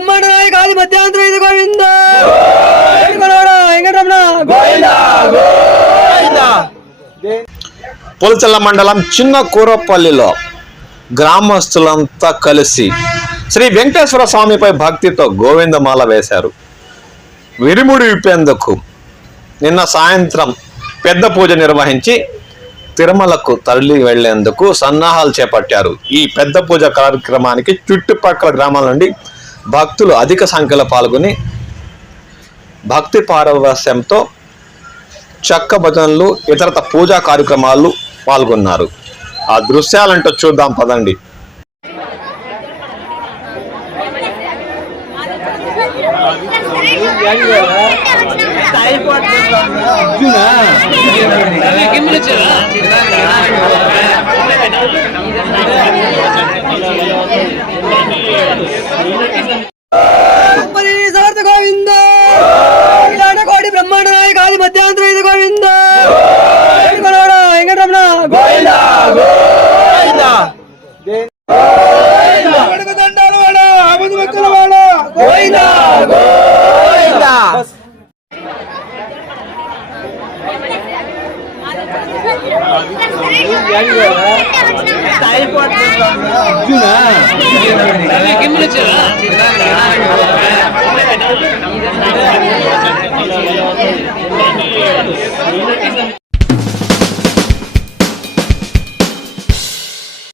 బ్రహ్మాండ నాయక ఆది మధ్యాంతర ఇది గోవింద వెంకటరమణ గోవింద గోవింద. పులచల్ల మండలం చిన్న కూరపల్లిలో గ్రామస్తులంతా కలిసి శ్రీ వెంకటేశ్వర స్వామిపై భక్తితో గోవిందమాల వేశారు. విరిముడి విప్పేందుకు నిన్న సాయంత్రం పెద్ద పూజ నిర్వహించి తిరుమలకు తరలి వెళ్లేందుకు సన్నాహాలు చేపట్టారు. ఈ పెద్ద పూజ కార్యక్రమానికి చుట్టుపక్కల గ్రామాల నుండి భక్తులు అధిక సంఖ్యలో పాల్గొని భక్తి పారవస్యంతో చక్క భజనలు ఇతరత పూజా కార్యక్రమాలు పాల్గొన్నారు. ఆ దృశ్యాలంటూ చూద్దాం పదండి. గోవింద కోటి బ్రహ్మాండ నాయక ఆది మధ్యాంతర ఇది గోవింద వెంకటరమణ గోవింద గోవింద. గోవింద గోవింద.